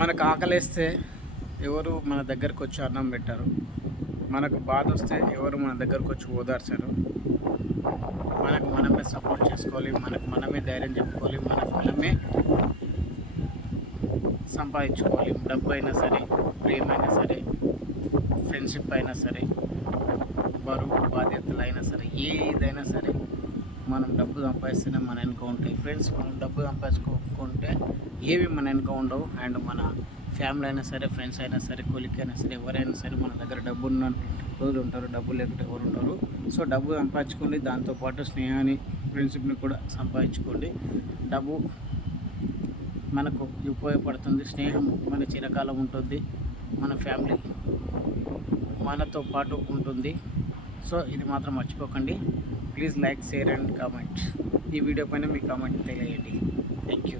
మనకు ఆకలేస్తే ఎవరు మన దగ్గరకు వచ్చి అన్నం పెట్టారు, మనకు బాధ వస్తే ఎవరు మన దగ్గరకు వచ్చి ఓదార్చారు. మనకు మనమే సపోర్ట్ చేసుకోవాలి, మనకు మనమే ధైర్యం చెప్పుకోవాలి, మనకు మనమే సంపాదించుకోవాలి. డబ్బు అయినా సరే, ప్రేమ అయినా సరే, ఫ్రెండ్షిప్ అయినా సరే, బరువు బాధ్యతలు అయినా సరే, ఏదైనా సరే మనం డబ్బు సంపాదిస్తేనే మన వెనుక ఉంటాయి. ఫ్రెండ్స్, మనం డబ్బు సంపాదించుకోకుంటే ఏవి మన వెనుక ఉండవు. అండ్ మన ఫ్యామిలీ అయినా సరే, ఫ్రెండ్స్ అయినా సరే, కొలిక్ అయినా సరే, ఎవరైనా సరే మన దగ్గర డబ్బు ఉన్న రోజులు ఉంటారు, డబ్బు లేకుంటే ఎవరు ఉంటారు. సో డబ్బు సంపాదించుకోండి, దాంతోపాటు స్నేహాన్ని, ఫ్రెండ్షిప్ని కూడా సంపాదించుకోండి. డబ్బు మనకు ఉపయోగపడుతుంది, స్నేహం మన చిరకాలం ఉంటుంది, మన ఫ్యామిలీ మనతో పాటు ఉంటుంది. సో ఇది మాత్రం మర్చిపోకండి. Please like, share and comment. ఈ వీడియో పైన మీ కామెంట్ తెలియజేయండి. Thank you.